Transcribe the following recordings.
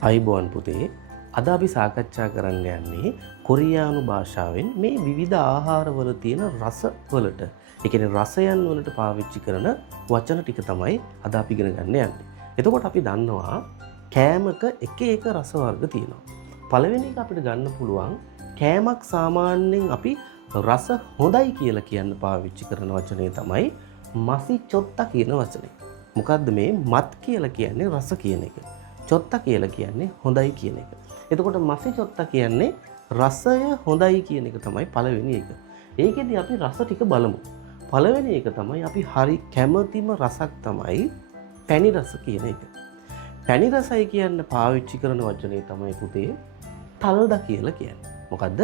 අයිබෝන් පුතේ අද අපි සාකච්ඡා කරන්න යන්නේ කොරියානු භාෂාවෙන් මේ විවිධ ආහාරවල තියෙන රස වලට ඒ කියන්නේ රසයන් වලට පාවිච්චි කරන වචන ටික තමයි අද අපි ඉගෙන ගන්න යන්නේ. එතකොට අපි දන්නවා කෑමක එක එක රස වර්ග තියෙනවා. පළවෙනි එක අපිට ගන්න පුළුවන් කෑමක් සාමාන්‍යයෙන් අපි රස හොඳයි කියලා කියන්න පාවිච්චි කරන වචනේ තමයි මසි චොත්තා කියන වචනේ. මොකද්ද මේ මත් කියලා කියන්නේ රස කියන එක. චොත්තා කියලා කියන්නේ හොඳයි කියන එක. එතකොට මසි චොත්තා කියන්නේ රසය හොඳයි කියන එක තමයි පළවෙනි එක. ඒකෙදි අපි රස ටික බලමු. පළවෙනි එක තමයි අපි හරි කැමතිම රසක් තමයි පැණි රස කියන එක. පැණි රසයි කියන්න පාවිච්චි කරන වචනේ තමයි පුතේ තල්දා කියලා කියන්නේ. මොකද්ද?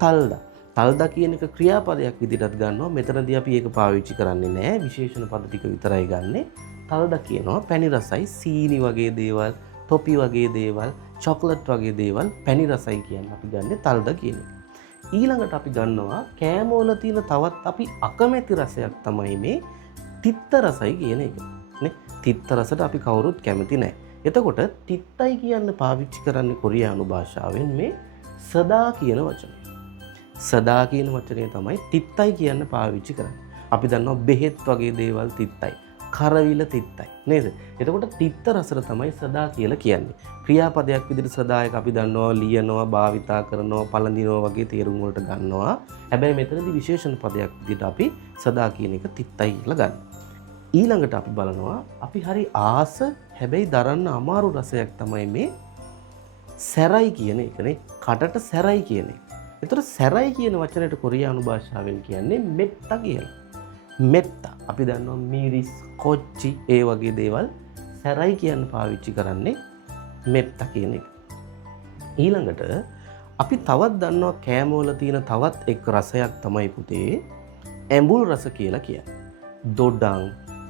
තල්දා. තල්දා කියන එක ක්‍රියාපදයක් විදිහටත් ගන්නවා. මෙතනදී අපි ඒක පාවිච්චි කරන්නේ නැහැ. විශේෂණ පද ටික විතරයි ගන්නෙ. තල්දා කියනවා පැණි රසයි සීනි වගේ දේවල්, තොපි වගේ දේවල්, චොක්ලට් වගේ දේවල් පැණි රසයි කියන්නේ අපි ගන්නෙ තල්දා කියන එක. ඊළඟට අපි ගන්නවා කෑම වල තියෙන තවත් අපි අකමැති රසයක් තමයි මේ තිත්ත රසයි කියන එක. නේ? තිත්ත රසට අපි කවුරුත් කැමති නැහැ. එතකොට තිත්තයි කියන්න පාවිච්චි කරන්නේ කොරියානු භාෂාවෙන් මේ සදා කියන වචනේ. සදා කියන වචනේ තමයි තිත්තයි කියන්න පාවිච්චි කරන්නේ. අපි දන්නවා බෙහෙත් වගේ දේවල් තිත්තයි. කරවිල තිත්තයි නේද? එතකොට තිත්ත රසට තමයි සදා කියලා කියන්නේ. ක්‍රියාපදයක් විදිහට සදායක අපි දන්නවා ලියනවා, භාවිතා කරනවා, පළඳිනවා වගේ තේරුම් වලට ගන්නවා. හැබැයි මෙතනදී විශේෂණ පදයක් විදිහට අපි සදා කියන එක තිත්තයි කියලා ගන්නවා. ඊළඟට අපි බලනවා අපි හරි ආස හැබැයි දරන්න අමාරු රසයක් තමයි මේ සැරයි කියන එකනේ. කටට සැරයි කියන එක. එතකොට සැරයි කියන වචනයට කොරියානු භාෂාවෙන් කියන්නේ මෙත්තා කියලා. මෙත්තා අපි දන්නවා මිරිස්, කොච්චි ඒ වගේ දේවල් සැරයි කියන්න පාවිච්චි කරන්නේ මෙත්තා කියන එක. ඊළඟට අපි තවත් දන්නවා කෑම වල තියෙන තවත් එක් රසයක් තමයි පුතේ ඇඹුල් රස කියලා කියන්නේ. දොඩම්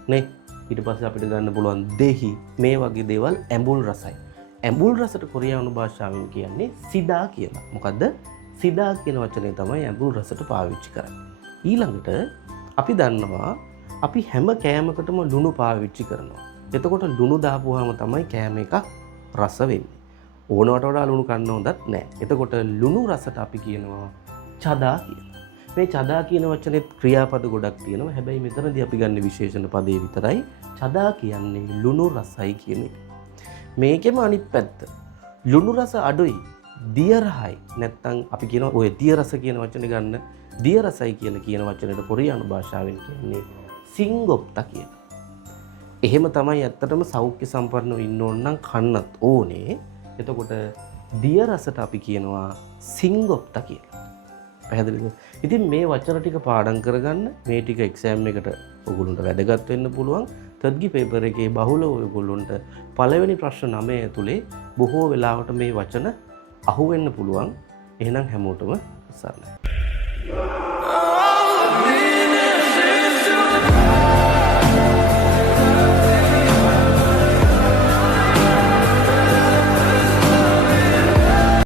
නේ ඊට පස්සේ අපිට ගන්න පුළුවන් දෙහි මේ වගේ දේවල් ඇඹුල් රසයි. ඇඹුල් රසට කොරියානු භාෂාවෙන් කියන්නේ සිදා කියලා. මොකද්ද? සිදා කියන වචනේ තමයි ඇඹුල් රසට පාවිච්චි කරන්නේ. ඊළඟට අපි දන්නවා අපි හැම කෑමකටම ලුණු පාවිච්චි කරනවා. එතකොට ලුණු දාපුවාම තමයි කෑම එකක් රස වෙන්නේ. ඕනවට වඩා ලුණු කන්න හොඳත් නැහැ. එතකොට ලුණු රසට අපි කියනවා චදා කියලා. මේ චදා කියන වචනේත් ක්‍රියාපද ගොඩක් තියෙනවා. හැබැයි මෙතනදී අපි ගන්න විශේෂණ පදේ විතරයි චදා කියන්නේ ලුණු රසයි කියන එක. මේකෙම අනිත් පැත්ත. ලුණු රස අඩුයි, දිය රහයි. නැත්තම් අපි කියනවා ඔය දිය රස කියන වචනේ ගන්න දිය රසයි කියලා කියන වචනයට කොරියානු භාෂාවෙන් කියන්නේ සිංගොප්තා කියලා. එහෙම තමයි ඇත්තටම සෞඛ්‍ය සම්පන්නව ඉන්න ඕන නම් කන්නත් ඕනේ. එතකොට දිය රසට අපි කියනවා සිංගොප්තා කියලා. පැහැදිලිද? ඉතින් මේ වචන ටික පාඩම් කරගන්න මේ ටික එක්සෑම් එකට ඔයගොල්ලන්ට වැදගත් වෙන්න පුළුවන්. තත්ගි පේපර් එකේ බහුලව ඔයගොල්ලන්ට පළවෙනි ප්‍රශ්න 9 ඇතුලේ බොහෝ වෙලාවට මේ වචන අහුවෙන්න පුළුවන්. එහෙනම් හැමෝටම සරණයි.